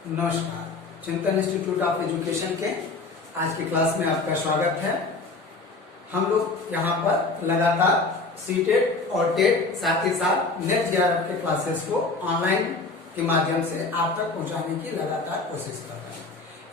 नमस्कार। चिंतन institute of education के आज की क्लास में आपका स्वागत है। हम लोग यहाँ पर लगातार सीटेट और टेट साथ ही साथ नेट जेआरएफ के क्लासेस को ऑनलाइन के माध्यम से आप तक पहुँचाने की लगातार कोशिश कर रहे हैं।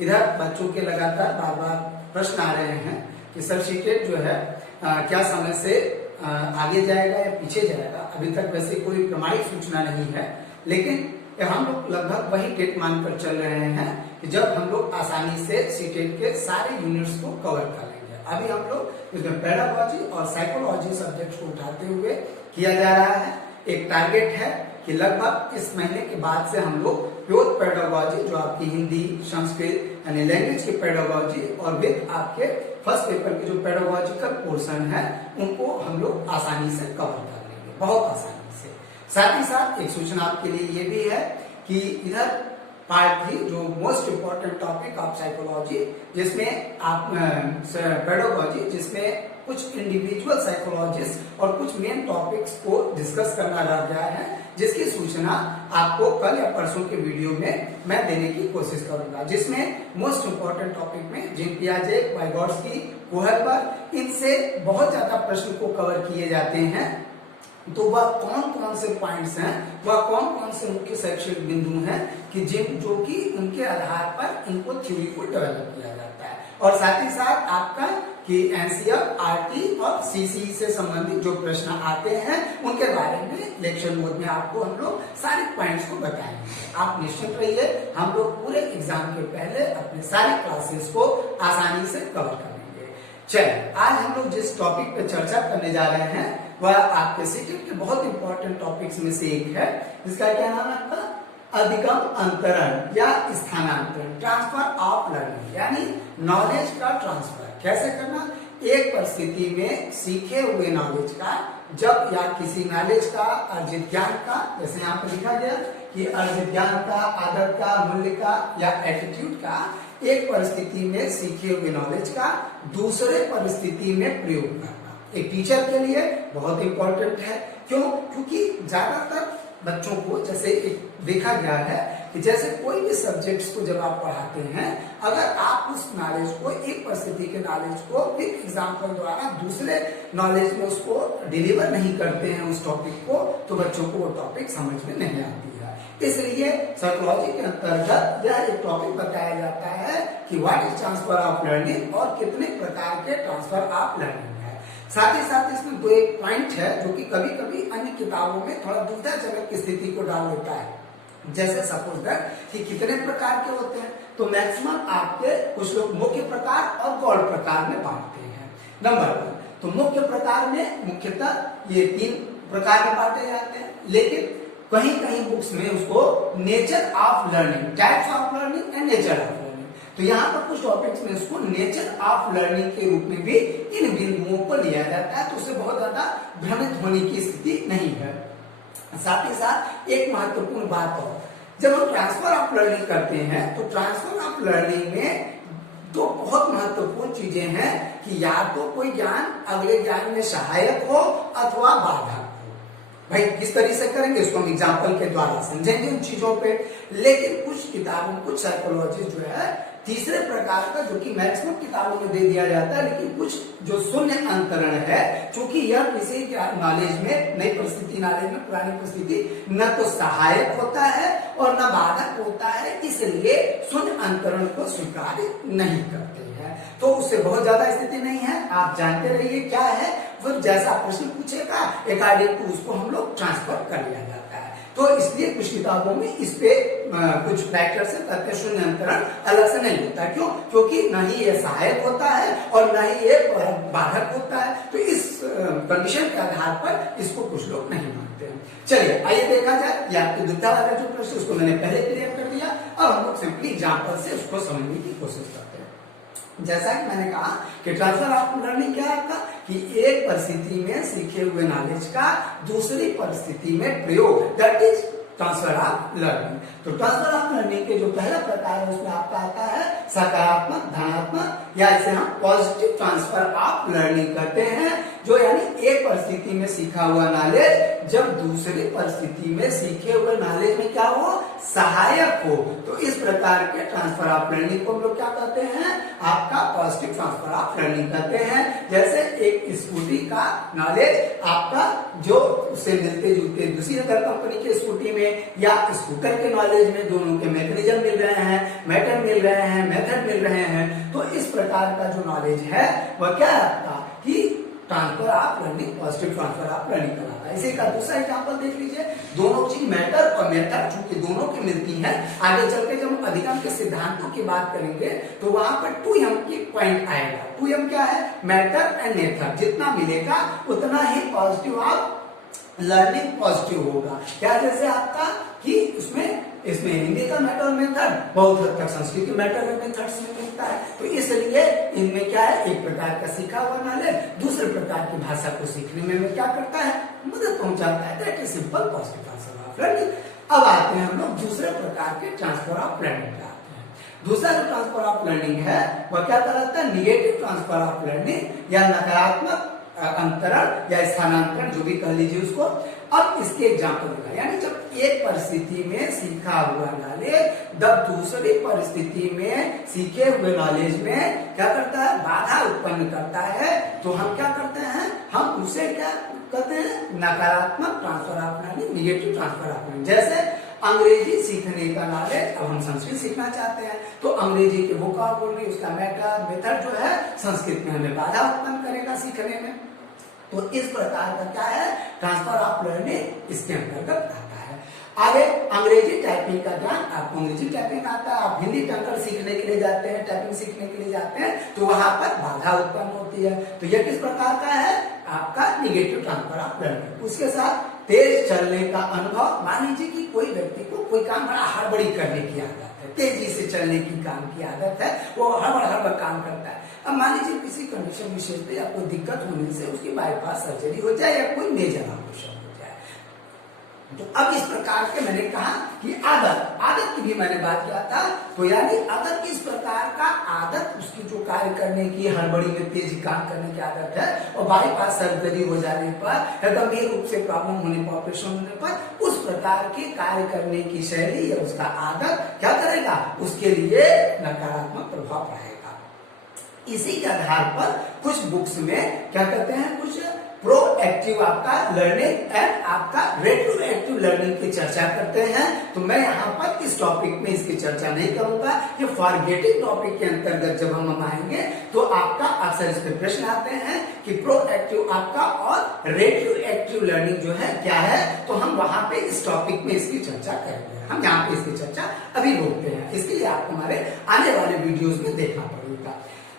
इधर बच्चों के लगातार बार बार प्रश्न आ रहे हैं कि सर सीटेट जो है क्या समय से आगे जाएगा या पीछे जाएगा। अभी तक वैसे कोई प्रमाणिक सूचना नहीं है, लेकिन हम लोग लगभग वही टेट मानकर चल रहे हैं कि जब हम लोग आसानी से सीटेट के सारे यूनिट्स को कवर कर लेंगे। अभी हम लोग इसमें पेडागॉजी और साइकोलॉजी सब्जेक्ट को उठाते हुए किया जा रहा है। एक टारगेट है कि लगभग इस महीने के बाद से हम लोग प्योर पेडागॉजी, जो आपकी हिंदी, संस्कृत यानी लैंग्वेज की पेडागॉजी और विद आपके फर्स्ट पेपर के जो पेडागॉजिकल पोर्शन है, उनको हम लोग आसानी से कवर कर लेंगे, बहुत आसानी से। साथ ही साथ एक सूचना आपके लिए ये भी है कि इधर पार्ट 3 जो most important topic of psychology, जिसमें आप पेडागॉजी, जिसमें कुछ इंडिविजुअल साइकोलॉजिस्ट और कुछ मेन टॉपिक्स को डिस्कस करना रह गया है, जिसकी सूचना आपको कल या परसों के वीडियो में मैं देने की कोशिश करूंगा। जिसमें मोस्ट इम्पोर्टेंट टॉपिक में जीन पियाजे, वाइगोट्स्की, कोहलबर्ग, इनसे बहुत ज्यादा प्रश्न को कवर किए जाते हैं। तो वह कौन कौन से पॉइंट्स हैं, वह कौन कौन से मुख्य शैक्षणिक बिंदु हैं कि जो कि उनके आधार पर इनको थ्योरी को डेवलप किया जाता है। और साथ ही साथ आपका कि एनसीएफ, आरटी और सीसी से संबंधित जो प्रश्न आते हैं, उनके बारे में लेक्चर मोड में आपको हम लोग सारे पॉइंट्स को बताएंगे। आप निश्चित रहिए, हम लोग पूरे एग्जाम के पहले अपने सारे क्लासेस को आसानी से कवर करेंगे। चलिए, आज हम लोग जिस टॉपिक पे चर्चा करने जा रहे हैं वह आपके सीटेट के बहुत इंपॉर्टेंट टॉपिक्स में से एक है, जिसका क्या नाम है आपका अधिगम अंतरण या स्थानांतरण, ट्रांसफर ऑफ लर्निंग, यानी नॉलेज का ट्रांसफर कैसे करना। एक परिस्थिति में सीखे हुए नॉलेज का, जब या किसी नॉलेज का, अर्जित ज्ञान का, जैसे यहाँ पर लिखा गया कि अर्जित ज्ञान का, आदत का, मूल्य का या एटीट्यूड का, एक परिस्थिति में सीखे हुए नॉलेज का दूसरे परिस्थिति में प्रयोग करना एक टीचर के लिए बहुत इंपॉर्टेंट है। क्यों? क्योंकि ज्यादातर बच्चों को जैसे देखा गया है कि जैसे कोई भी सब्जेक्ट्स को जब आप पढ़ाते हैं, अगर आप उस नॉलेज को, एक परिस्थिति के नॉलेज को एक एग्जाम्पल द्वारा दूसरे नॉलेज में उसको डिलीवर नहीं करते हैं उस टॉपिक को, तो बच्चों को वो टॉपिक समझ में नहीं आती है। इसलिए साइकोलॉजी के अंतर्गत यह एक टॉपिक बताया जाता है कि what is transfer of learning और कितने प्रकार के ट्रांसफर ऑफ लर्निंग। साथ ही साथ इसमें दो एक पॉइंट है जो कि कभी कभी अन्य किताबों में थोड़ा दुविधाजनक की स्थिति को डाल देता है। जैसे सपोज दैट कि कितने प्रकार के होते हैं, तो मैक्सिमम आपके कुछ लोग मुख्य प्रकार और गौण प्रकार में बांटते हैं। नंबर 1, तो मुख्य प्रकार में मुख्यतः ये 3 प्रकार में बांटे जाते हैं, लेकिन कहीं कहीं बुक्स में उसको nature of learning, types of learning and nature of learning, तो यहाँ पर कुछ टॉपिक्स में इसको नेचर ऑफ लर्निंग के रूप में भी इन बिंदुओं को लिया जाता है, तो उससे बहुत ज्यादा भ्रमित होने की स्थिति नहीं है। साथ ही साथ एक महत्वपूर्ण बात और, जब हम ट्रांसफर ऑफ लर्निंग करते हैं तो ट्रांसफर ऑफ लर्निंग में दो बहुत महत्वपूर्ण चीजें हैं कि या तो कोई ज्ञान अगले ज्ञान में सहायक हो अथवा बाधक। भाई किस तरीके से करेंगे इसको हम एग्जाम्पल के द्वारा समझेंगे उन चीजों पे। लेकिन कुछ किताबों, कुछ साइकोलॉजी जो है तीसरे प्रकार का, जो कि मैक्सिमम किताबों में दे दिया जाता है, लेकिन कुछ जो शून्य अंतरण है, क्योंकि यह किसी नॉलेज में, नई परिस्थिति नॉलेज में पुरानी परिस्थिति न तो सहायक होता है और न बाधक होता है, इसलिए शून्य अंतरण को स्वीकार नहीं करते हैं। तो उससे बहुत ज्यादा स्थिति नहीं है, आप जानते रहिए क्या है, फिर जैसा प्रश्न पूछेगा अकॉर्डिंग टू उसको हम लोग ट्रांसफर कर लिया जाता है। तो इसलिए कुछ किताबों में इस पे कुछ फैक्टर से तथ्य शून्य अंतरण अलग से नहीं होता है। क्यों? क्योंकि न ही ये सहायक होता है और न ही ये बाधक होता है, तो इस कंडीशन के आधार पर इसको कुछ लोग नहीं मानते हैं। चलिए आइए देखा जाए, या आपकी दुविधा वाला जो प्रश्न उसको मैंने पहले क्लियर कर दिया, अब हम लोग सिंपली एग्जाम्पल से उसको समझने की कोशिश करते हैं। जैसा कि मैंने कहा कि ट्रांसफर ऑफ लर्निंग क्या है आपका, कि एक परिस्थिति में सीखे हुए नॉलेज का दूसरी परिस्थिति में प्रयोग, that is transfer of learning. तो ट्रांसफर ऑफ लर्निंग के जो पहला प्रकार है उसमें आपका आता है सकारात्मक, धनात्मक या इसे हम पॉजिटिव ट्रांसफर ऑफ लर्निंग कहते हैं, जो यानी एक परिस्थिति में सीखा हुआ नॉलेज जब दूसरी परिस्थिति में सीखे हुए नॉलेज में क्या हो, सहायक हो। तो इस प्रकार के ट्रांसफर ऑफ लर्निंग को हम लोग क्या कहते हैं, आपका पॉजिटिव ट्रांसफर ऑफ लर्निंग कहते हैं। जैसे एक स्कूटी का नॉलेज आपका जो उससे मिलते जुलते दूसरी अगर कंपनी की स्कूटी में या स्कूटर के नॉलेज में दोनों के मैकेनिज्म मिल रहे हैं, मेटल मिल रहे हैं, मेथड मिल रहे हैं, तो इस प्रकार का जो नॉलेज है वह क्या है आपका कि transfer of learning, positive transfer of learning कहलाता है। इसी का दूसरा एग्जांपल देख लीजिए, दोनों चीज मैटर और मेथड चूंकि दोनों की मिलती है, आगे चल के जब हम अधिगम के सिद्धांतों की बात करेंगे तो वहां पर 2M की पॉइंट आएगा। 2M क्या है, मैटर एंड मेथड, जितना मिलेगा उतना ही पॉजिटिव ऑफ लर्निंग पॉजिटिव होगा। क्या जैसे आपका कि इसमें हिंदी का मैटर और मेथड बहुत हद तक संस्कृत के मैटर और मेथड से मिलता है, तो इसलिए इनमें क्या है, एक प्रकार का सीखा हुआ नॉलेज दूसरे प्रकार की भाषा को सीखने में क्या करता है, मदद पहुंचाता है। That is simple positive transfer of learning. अब आते हैं हम लोग दूसरे प्रकार के ट्रांसफर ऑफ लर्निंग पे आते हैं। दूसरा जो ट्रांसफर ऑफ लर्निंग है वह क्या कहलाता है, निगेटिव ट्रांसफर ऑफ लर्निंग या नकारात्मक अंतरण या स्थानांतरण, जो भी कह लीजिए उसको। अब इसके एग्जाम्पल दिखा, यानी जब एक परिस्थिति में सीखा हुआ नॉलेज जब दूसरी परिस्थिति में सीखे हुए नॉलेज में क्या करता है, बाधा उत्पन्न करता है, तो हम क्या करते हैं, हम उसे क्या कहते हैं, नकारात्मक transfer of learning, negative transfer of learning. जैसे अंग्रेजी सीखने का नॉलेज, अब हम संस्कृत सीखना चाहते हैं तो अंग्रेजी के वोकैबुलरी, उसका मेथड जो है संस्कृत में हमें बाधा उत्पन्न करेगा सीखने में। तो इस प्रकार का क्या है, ट्रांसफर ऑफ लर्निंग इसके अंतर्गत आता है। आगे अंग्रेजी टाइपिंग का ज्ञान, आपको अंग्रेजी टाइपिंग आता है, आप हिंदी टंकर सीखने के लिए जाते हैं, टाइपिंग सीखने के लिए जाते हैं, तो वहां पर बाधा उत्पन्न होती है। तो यह किस प्रकार का है, आपका निगेटिव ट्रांसफर ऑफ लर्निंग। उसके साथ तेज चलने का अनुभव, मान लीजिए कि कोई व्यक्ति को कोई काम बड़ा हड़बड़ी करने की आदत है, तेजी से चलने की काम की आदत है, वो हड़बड़ काम करता है। अब मान लीजिए किसी कंडीशन विशेष पे या कोई दिक्कत होने से उसकी बाईपास सर्जरी हो जाए या कोई मेजर ऑपरेशन हो जाए, तो अब इस प्रकार के मैंने कहा कि आदत की भी मैंने बात किया था, तो यानी आदत किस प्रकार का, आदत उसकी जो कार्य करने की, हड़बड़ी में तेजी काम करने की आदत है, और बाईपास सर्जरी हो जाने पर या गंभीर रूप से प्रॉब्लम होने पर, ऑपरेशन होने पर उस प्रकार के कार्य करने की शैली या उसका आदत क्या करेगा, उसके लिए नकारात्मक प्रभाव पड़ेगा। इसी के आधार पर कुछ बुक्स में क्या कहते हैं, कुछ प्रोएक्टिव आपका लर्निंग एंड आपका रेट्रोएक्टिव लर्निंग की चर्चा करते हैं। तो मैं यहाँ पर इस टॉपिक में इसकी चर्चा नहीं करूंगा। ये फॉरगेटिंग टॉपिक के अंतर्गत जब हम आएंगे तो आपका अक्सर इस पे प्रश्न आते हैं कि प्रोएक्टिव आपका और रेट्रोएक्टिव लर्निंग जो है क्या है, तो हम वहां पे इस टॉपिक में इसकी चर्चा करेंगे। हम यहाँ पे इसकी चर्चा अभी रोकते हैं, इसके लिए आपको हमारे आने वाले वीडियोज में देखना पड़ेगा।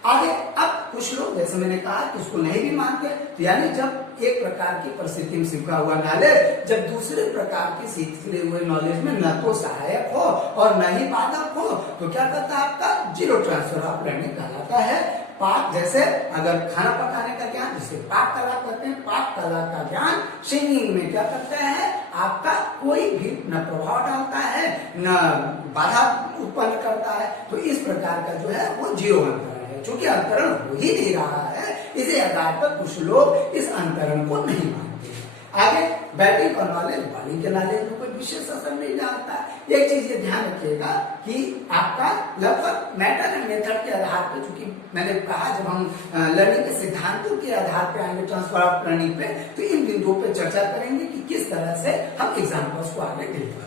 आगे अब कुछ लोग, जैसे मैंने कहा कि उसको नहीं भी मानते, तो यानी जब एक प्रकार की परिस्थिति में सीखा हुआ नॉलेज जब दूसरे प्रकार की सीखे हुए नॉलेज में न तो सहायक हो और न ही बाधक हो, तो क्या कहता है, आपका जीरो ट्रांसफर ऑफ लर्निंग कहलाता है। पाक, जैसे अगर खाना पकाने का ज्ञान, जिसे पाक कला कहते हैं, पाक कला का ज्ञान सिंगिंग में क्या करता है, आपका कोई भी न प्रभाव डालता है न बाधा उत्पन्न करता है। तो इस प्रकार का जो है वो जीरो अंतर है, क्योंकि अंतरण हो ही नहीं रहा है। इसी आधार पर कुछ लोग इस अंतरण को नहीं मानते। आगे बैटिंग और नॉलेज, बॉलिंग के नॉलेज में कोई विशेष असर नहीं डालता है। एक चीज ये ध्यान रखिएगा कि आपका लगभग मैटर एंड मेथड के आधार पर, चूंकि मैंने कहा जब हम लर्निंग के सिद्धांतों के आधार पर आएंगे ट्रांसफर ऑफ लर्निंग पे, तो इन बिंदुओं पे चर्चा करेंगे कि किस तरह से हम एग्जाम्पल्स को आगे डिलीवर करें।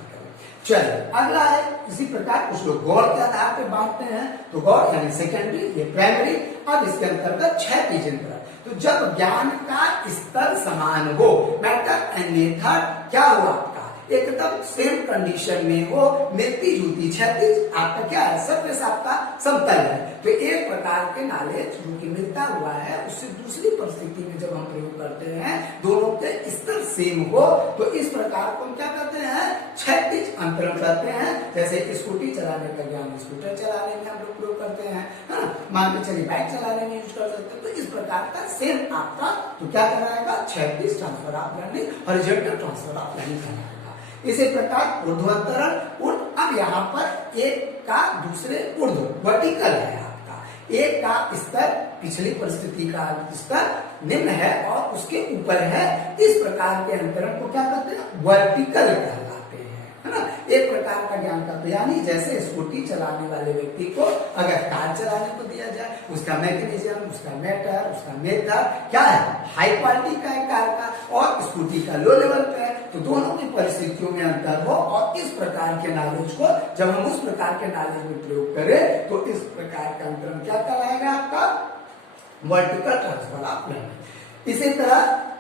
चलिए अगला है, इसी प्रकार कुछ लोग गौर के आधार पर बांटते हैं, तो गौर यानी सेकेंडरी, ये प्राइमरी। अब इसके अंतर्गत 6 तीजेंद्र। तो जब ज्ञान का स्तर समान हो, मैटर एंड मेथड क्या हो आपका एकदम सेम कंडीशन में हो, मिलती जुलती, क्षैतिज आपका क्या है, सरफेस आपका समतल है, तो एक प्रकार के नॉलेज जो कि मिलता हुआ है उससे दूसरी परिस्थिति में जब हम प्रयोग करते हैं, दोनों के स्तर सेम हो, तो इस प्रकार को हम क्या करते हैं, क्षैतिज अंतरण करते हैं। जैसे स्कूटी चलाने का ज्ञान स्कूटर चलाने में हम लोग प्रयोग करते हैं, मान के चलिए बाइक चलाने में यूज कर सकते हैं। तो इस प्रकार का सेम आपका तो क्या कराएगा, क्षैतिज transfer of learning, horizontal transfer of learning कराएगा। इसी प्रकार ऊर्ध्वांतरण, अब यहाँ पर एक का दूसरे ऊर्ध्व वर्टिकल है आपका, एक का स्तर पिछली परिस्थिति का स्तर निम्न है और उसके ऊपर है, इस प्रकार के अंतरण को क्या कहते हैं, वर्टिकल कहलाते हैं, है ना। एक प्रकार का ज्ञान का, तो यानी जैसे स्कूटी चलाने वाले व्यक्ति को अगर कार चलाने को दिया जाए, उसका मैकेनिज्म, उसका मैटर, उसका मेथड क्या है, हाई क्वालिटी का है कार का, और स्कूटी का लो लेवल का है, तो दोनों की परिस्थितियों में अंतर हो, और इस प्रकार के नॉलेज को जब हम उस प्रकार के नॉलेज में प्रयोग करें तो इस प्रकार का अंतरण क्या कहलाएगा, आपका वर्टिकल ट्रांसफर ऑफ लर्निंग। इसी तरह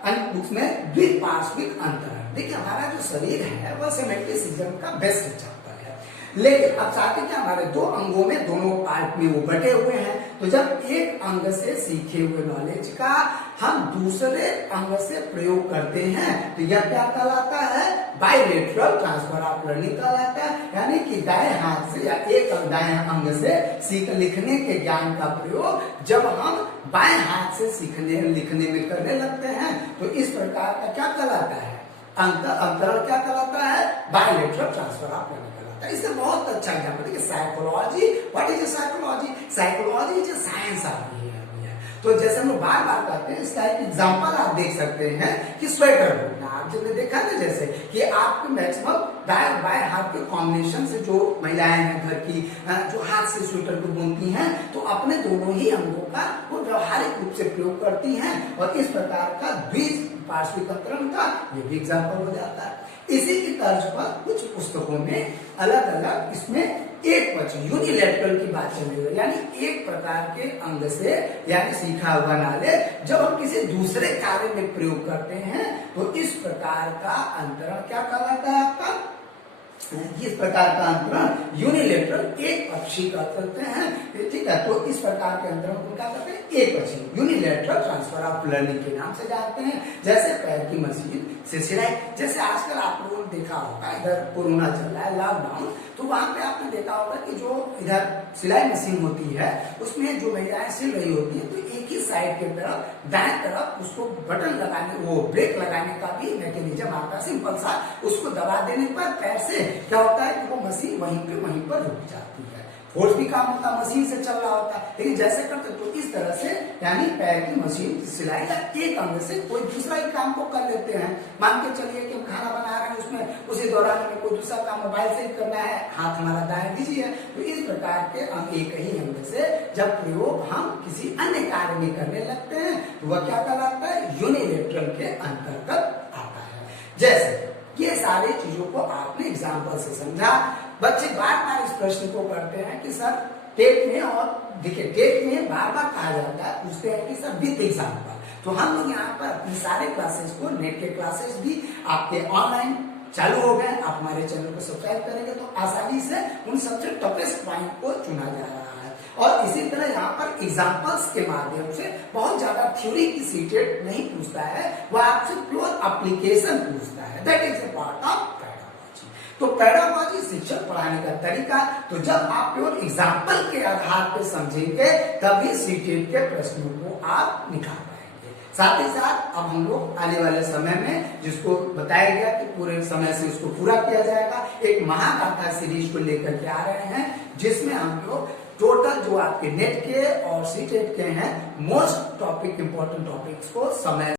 अन्य बुक्स में द्विपार्श्विक अंतरण। देखिए हमारा जो शरीर है वह सेमेंटिसिज्म का बेस्ट एग्जाम्पल है, लेकिन अब चाहते क्या, हमारे दो अंगों में, दोनों पार्ट में वो बटे हुए हैं, तो जब एक अंग से सीखे हुए नॉलेज का हम दूसरे अंग से प्रयोग करते हैं तो यह क्या कहलाता है, बायलेटरल ट्रांसफर ऑफ लर्निंग कहलाता है। यानी कि दाएं हाथ से या एक दाएं अंग से सीख लिखने के ज्ञान का प्रयोग जब हम बाएं हाथ से सीखने लिखने में करने लगते हैं तो इस प्रकार का क्या कहलाता है, अंतरण क्या कहलाता है, बायलेटरल ट्रांसफर ऑफ लर्निंग कहलाता है। इससे बहुत अच्छा एग्जाम्पल देखिए, psychology, what is psychology, psychology is a science of behaviour. तो जैसे हम बार बार कहते हैं, इसका एक एग्जाम्पल आप देख सकते हैं कि स्वेटर बुनना, आप जब देखा ना, जैसे कि आपके मैक्सिमम दाएं बाएं हाथ के कॉम्बिनेशन से जो महिलाएं हैं घर की, जो हाथ से स्वेटर को बुनती हैं, तो अपने दोनों ही अंगों का वो व्यवहारिक रूप से प्रयोग करती हैं, और इस प्रकार का द्विपार्श्विक अंतरण का ये भी एग्जाम्पल हो जाता है। इसी की तर्ज पर कुछ पुस्तकों में अलग अलग इसमें एक वचन यूनिलैटरल की बात चल रही है, यानी एक प्रकार के अंग से यानी सीखा हुआ नॉलेज जब हम किसी दूसरे कार्य में प्रयोग करते हैं तो इस प्रकार का अंतरण क्या कहलाता है, आपका इस प्रकार का अंतरण यूनिलैटरल, एक पक्षी का करते हैं, ठीक है। तो इस प्रकार के अंतरण को क्या कहते हैं, एक पक्षी, यूनिलैटरल ट्रांसफर ऑफ लर्निंग के नाम से जानते हैं। जैसे पैर की मशीन से सिलाई, जैसे आजकल आप लोगों ने देखा होगा, इधर कोरोना चल रहा है, लॉकडाउन, तो वहां पे आपने देखा होगा कि जो इधर सिलाई मशीन होती है उसमें जो महिलाएं सिल रही होती है, तो एक ही साइड की तरफ दाएं तरफ उसको बटन लगाने, वो ब्रेक लगाने का भी मैकेनिज्म आता है, सिंपल सा, उसको दबा देने पर पैर से क्या होता है कि वो मशीन वहीं पर रुक जाती है, फोर्स भी काम होता, मशीन से चल रहा होता है। लेकिन जैसे करते तो इस तरह से यानी पैर की मशीन सिलाई का एक अंग से कोई दूसरा ही काम को कर लेते हैं। मान के चलिए कि हम खाना बना रहे हैं, उसमें उसी दौरान हमें कोई दूसरा काम मोबाइल से ही करना है, हाथ हमारा दाएं बिजी है, तो इस प्रकार के एक ही अंग से जब प्रयोग हम किसी अन्य कार्य में करने लगते हैं तो वह क्या कहलाता है, यूनिलैटरल के अंतर्गत आता है। जैसे ये सारी चीजों को आपने एग्जाम्पल से समझा। बच्चे बार बार इस प्रश्न को करते हैं कि सर टेट में, और देखिए टेट में बार बार कहा जाता है, पूछते हैं कि सर विद एग्जाम्पल, तो हम लोग यहाँ पर अपने सारे क्लासेस को, नेट के क्लासेस भी आपके ऑनलाइन चालू हो गए। आप हमारे चैनल को सब्सक्राइब करेंगे तो आसानी से उन सबसे टफेस्ट पॉइंट को चुना जा रहा है, और इसी तरह यहाँ पर एग्जाम्पल्स के माध्यम से बहुत ज्यादा थ्योरी की सीटेट नहीं पूछता है, वह आपसे प्योर एप्लीकेशन पूछता है, that is a part of pedagogy. तो पेडागोजी शिक्षक पढ़ाने का तरीका, तो जब आप प्योर एग्जाम्पल के आधार पर समझेंगे तभी सीटेट के प्रश्नों को आप निकाल पाएंगे। साथ ही साथ अब हम लोग आने वाले समय में, जिसको बताया गया कि पूरे समय से उसको पूरा किया जाएगा, एक महागाथा सीरीज को लेकर के आ रहे हैं, जिसमें हम लोग टोटल जो आपके नेट के और सीटेट के हैं मोस्ट टॉपिक, इंपॉर्टेंट टॉपिक्स को समय